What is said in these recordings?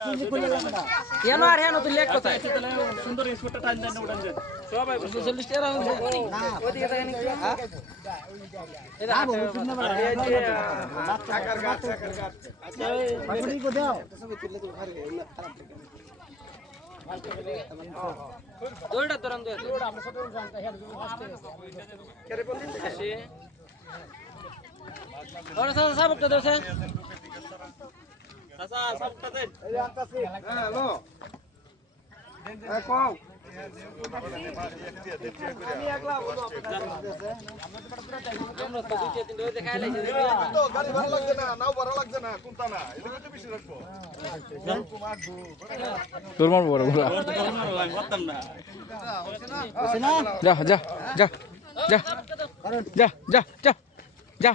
কেন আর হ্যাঁ তুই লেখ কোথায় সুন্দর স্পটটা টাইম দেন উড়ান দেন সবাই 40 টাকা হচ্ছে না ওদিকে দেখেন কি হ্যাঁ এটা টাকার গাছ আচ্ছা ওই কো দাও দৌড়া দরান দে দৌড়া আমরা ছোট জানতা হ্যাঁ কেরে বল দিতে আসে ওরা সবটা দেছে চাচা সবটা দেন এই আনতাছি হ্যালো কও আমি একলা বলো আমরা তো দুই তিন ধরে দেখাই লাইছি তো গাড়ি ভাড়া লাগছে না নাও ভাড়া লাগছে না কোনটা না এটা কত বেশি রাখবো তোর মার বড় বড় করতাম না যা যা যা যা যা যা যা যা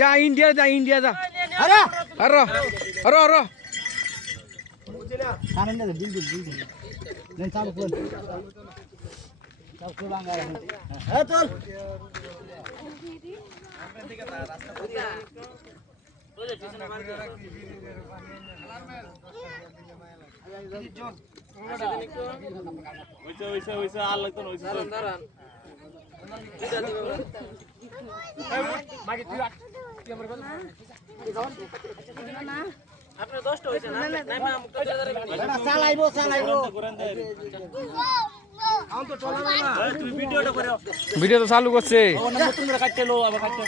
যা ইন্ডিয়া যা ইন্ডিয়া যা আরে আরে আরে আরে কারেন্ট দে দিন দেন চালু কর চালু কর বাঙ্গা হ্যাঁ চল আমরা দিকে না রাস্তা বুঝা বুঝে পিছনে মার দে ওইসে আর লাগতো না ওইসে দাঁড়ান দুইটা দিবে মাগি তুই আমার বল না আপনার 10টা হইছে না নাই মা মুক্ত চালাইবো করেন দেন আউন তো চলা না তুমি ভিডিওটা করে ভিডিও তো চালু করছে নতুন করে কাটতে লো আবার কাটতে